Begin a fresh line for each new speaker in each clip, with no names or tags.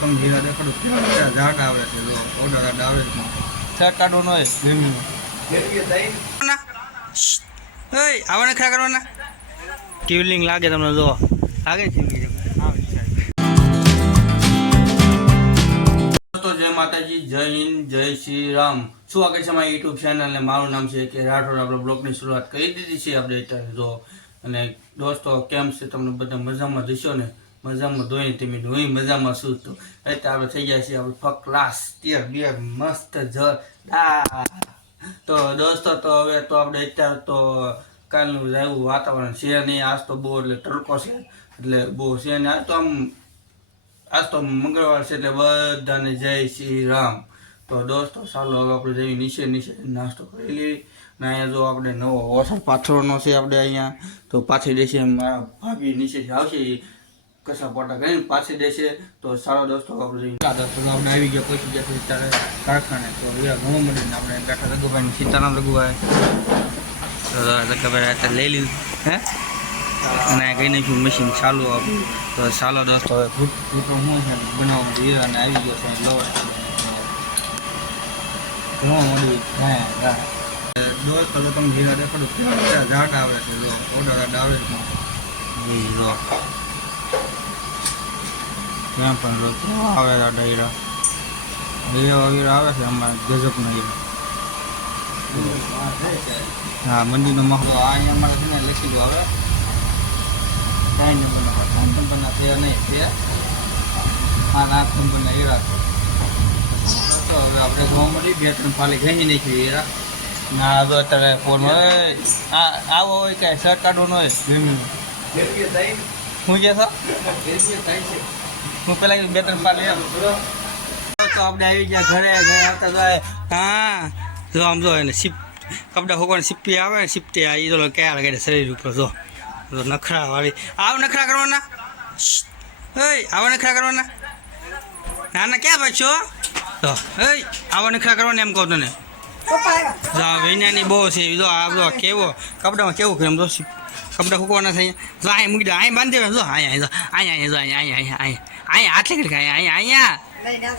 તમે જીરા દેખાડો. ઝાડ આવે છે, જો આવે છે. ઝાડ કાઢો નો આવવાના ખરા કરવાના? ટ્યુલિંગ લાગે તમને જો લાગે ટ્યુલિંગ જય માતાજી, જય હિન્દ, જય શ્રી રામ. શું આગળ છે મારી યુટ્યુબ ચેનલ અને મારું નામ છે કે રાઠોડ. આપણે બ્લોગની શરૂઆત કરી દીધી છે આપણે અત્યારે જો અને દોસ્તો, કેમ છે? તમને બધા મજામાં જશો ને? મજામાં ધોઈને તમે ધોઈ મજામાં શું તો અત્યારે આપણે થઈ ગયા છીએ આપણે ફર્સ્ટ ક્લાસ બે મસ્ત જ તો દોસ્તો, તો હવે તો આપણે અત્યારે તો કાલનું એવું વાતાવરણ છે નહીં. આજ તો બહુ એટલે તડકો છે. એટલે બહુ છે ને આજ તો આમ, આજ તો મંગળવાર છે એટલે બધાને જય શ્રી રામ. તો દોસ્તો, ચાલો હવે આપણે જઈ નીચે નીચે નાસ્તો કરી લઈએ. ને અહીંયા જો આપણે નવો ઓસર પાથરોનો છે આપણે અહીંયા. તો પાછી દેશે મારા ભાભી નીચે આવશે. કસા પાટા કરીને પાછી દેશે તો સારો દોસ્તો આપણે આવી ગયા પછી ગયા ત્યારે કારખાને. તો ઘણું મળીને આપણે બેઠા રઘુભાઈ સીતારામ રઘુભાઈ. રઘુભાઈ અત્યારે લઈ લીધું, હે? અને કઈ નાખ્યું મશીન ચાલુ આપ્યું તો ચાલો દોસ્તો, હવે ફૂટ ફૂટો શું છે બનાવવામાં હીરા અને આવી ગયો છે લવર ઘણું મોડું હા હા. દોસ્તો તમે હીરા દેખાડો. ઝાડ આવે છે લો ઓર્ડર આવે છે. લો ત્યાં પણ કેવા આવે આડા હીરા હીરો હીરા આવે છે અમારા ગજબના હીરા હા મંદિરનો મહત્વ આ અહીંયા અમારે છે ને લખેલું આવે ત્રણ નંબરના ત્રણ નંબરના છે નહીં છે આઠ આઠ નંબરના હીરા તો હવે આપણે જોવા મળી બે ત્રણ ફાલી ઘણી નાખી હીરા. ના હવે અત્યારે ફોનમાં આવો હોય કે શર્ટ કાઢવાનો હોય. શું છે સર હું પેલા બે ત્રણ પાર એમ તો આપણે આવી ગયા ઘરે ઘરે આવતા જાય હા, જો આમ જો એને સિપ કપડા હોકવાની સિપ્પી આવે ને સિપ્પી આ ઈ તો ક્યાં લગાડે શરીર ઉપર, જો. નખરા વાળી આવ નખરા કરવાના. હઈ, આવા નખરા કરવાના. ના ના ક્યાં બચ્યો તો હઈ, આવા નખરા કરવાના એમ કહું તને. વિનાની બહુ છે, જો, આ જો કેવો, કપડામાં કેવું કરે એમ જો કપડા હુકવાના થાય જો અહીં મૂકી દો અહીં બાંધી દેવા જો, અહીંયા જો, અહીંયા અહીંયા જો અહીંયા અહીંયા અહીંયા. અહીંયા હાથ લઈ અહીંયા અહીંયા અહીંયા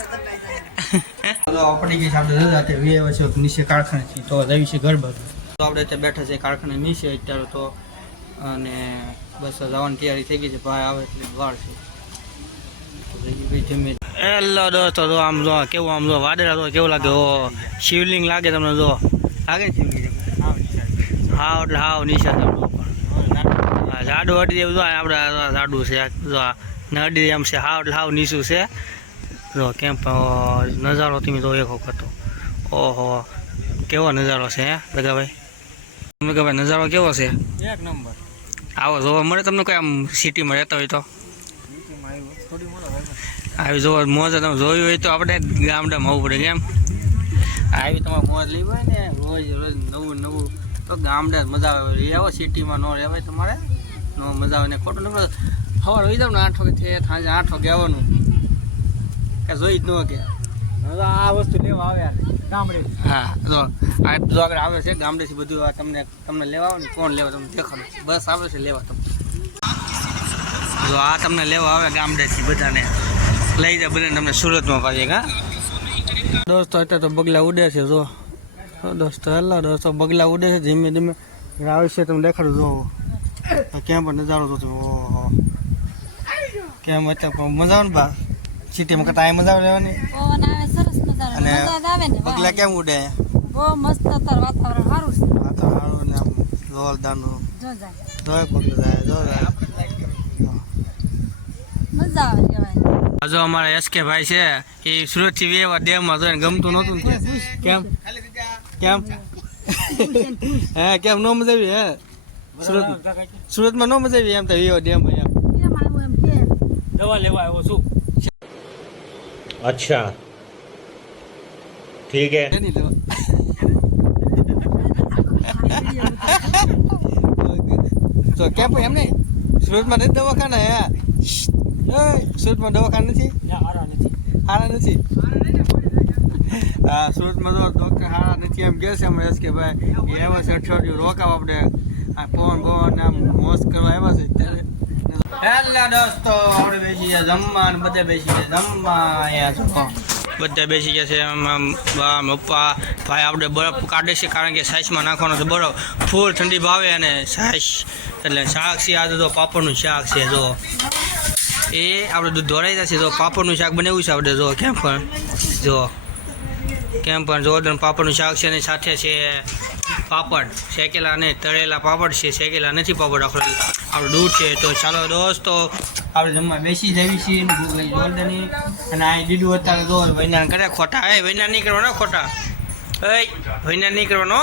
આપણી ગઈ આપણે રજા કે વે વર્ષે નીચે કારખાને તો જઈએ છીએ ઘર બાજુ તો આપણે ત્યાં બેઠા છે કારખાને નીચે અત્યારે તો અને બસ જવાની તૈયારી થઈ ગઈ છે ભાઈ આવે એટલે વાર છે. તો જઈએ ભાઈ ધીમે હેલો દોસ્તો તો આમ જો કેવું આમ જો વાદળા તો કેવું લાગે? ઓ શિવલિંગ લાગે તમને જો? લાગે ને શિવલિંગ હાવ એટલે હાવ હા ઝાડું. અડી દેવું જો આપણે આ છે જો આ ને એમ છે હાવ હાવ નીચું છે. જો કેમ પણ નજારો તમે તો એક વખત ઓહો કેવો નજારો છે હે દગાભાઈ તમે કે ભાઈ નજારો કેવો છે?
એક નંબર.
આવો જોવા મળે તમને કોઈ આમ સિટીમાં રહેતા હોય તો? આવી જોવા મોજ તમે જોયું હોય તો આપણે ગામડામાં આવવું પડે કેમ? આવી તમારે મોજ લેવી હોય ને રોજ રોજ નવું નવું. તો ગામડા મજા આવે. રહેવો સિટીમાં ન રહેવાય તમારે. નો મજા આવે ને ખોટું નંબર સવાર હોઈ જાવ ને આઠ વાગે થી સાંજે આઠ વાગે આવવાનું. કે જોઈ જ ન કે.
આ વસ્તુ લેવા આવ્યા ગામડે.
હા જો આ આગળ આવે છે ગામડેથી બધું આ તમને તમને લેવા આવે ને કોણ લેવા તમને દેખાડો. બસ આવે છે લેવા તમને. જો આ તમને લેવા આવે ગામડેથી બધાને. લઈ જાય બધાને તમને સુરતમાં પાછી હા. દોસ્તો અત્યારે તો બગલા ઉડે છે જો. દોસ્તો હેલા દોસ્તો બગલા ઉડે છે ધીમે ધીમે. આવે છે તમે દેખાડો જો. ક્યાં પણ નજારો તો ઓહો. કેમ પણ મજા આવે ને બા? સિટીમાં કરતા અહીં મજા આવે રહેવાની?
પવન આવે સરસ મજાનો.
અને
મજા આવે ને
પગલા કેમ ઉડે?
બહુ મસ્ત અત્યારે વાતાવરણ સારું છે.
તો ને આમ જોરદારનું
જો જાય.
જોય પગલું જાય જો જાય.
મજા આવે રહેવાની
હજુ અમારા એસકે ભાઈ છે એ સુરતથી વેવા ડેમમાં જોઈને ગમતું નહોતું કેમ? કેમ? હે કેમ? નો મજા આવી હે? સુરત સુરતમાં નો મજા આવી એમ તો વેવા ડેમ
દવા લેવા આવ્યો છું
अच्छा ठीक है
એની તો તો કેમ ભાઈ એમ નહીં સુરતમાં નથી દવાખાના હે એ, સુરતમાં દવાખાના નથી
ના હારા નથી
હારા નથી હા સુરતમાં તો ડોક્ટર હારા નથી એમ કહે છે અમે એસ કે ભાઈ એ આવ્યા છે અઠવાડિયું રોકાવ આપણે આ પવન પવન આમ મોજ કરવા આવ્યા છે ત્યારે બધા બેસી ગયા. જમવા અહીંયા છે બા પપ્પા ભાઈ, આપણે બરફ કાઢે છે કારણ કે સાઈસમાં નાખવાનો છે બરફ. ફૂલ ઠંડી ભાવે અને સાઈસ, એટલે શાક છે આ તો પાપડનું શાક છે, જો. એ આપણે દૂધ ધોરાઈ જશે તો પાપડનું શાક બનાવ્યું છે આપણે, જો, કેમ પણ, જો. કેમ પણ જોરદાર પાપડનું શાક છે અને સાથે છે પાપડ. શેકેલા અને તળેલા પાપડ છે, શેકેલા નથી પાપડ આપણે આપણું દૂધ છે. તો ચાલો દોસ્તો, આપણે જમવા બેસી જઈએ છીએ ભૂખ લઈ જોરદારની અને આ દીધું અત્યારે જો વૈનાન કરે ખોટા. એ વૈના નહીં કરવાના ખોટા. એ વૈનાન નહીં કરવાનો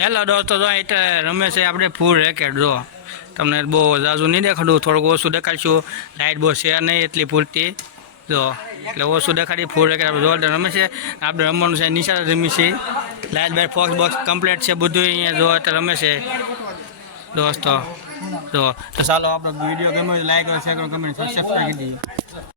હેલો દોસ્તો, જો એટલે રમે છે આપણે ફૂલ રેકેટ જો. તમને બહુ ઝાઝુ નહીં દેખાડું, થોડુંક ઓછું દેખાડશું. લાઇટ બહુ છે નહીં એટલી પૂરતી. જો, એટલે ઓછું દેખાડી ફૂલ રેકેટ આપણે જોરદાર રમે છે. આપણે રમવાનું છે, નિશાળ રમી છે લાઇટ બાય ફોક્સ બોક્સ કમ્પ્લીટ છે બધું અહીંયા જો એટલે રમે છે. દોસ્તો તો ચાલો આપણો વીડિયો ગમે લાઈક શેર કરો કમેન્ટ સબસ્ક્રાઈબ કરી દઈએ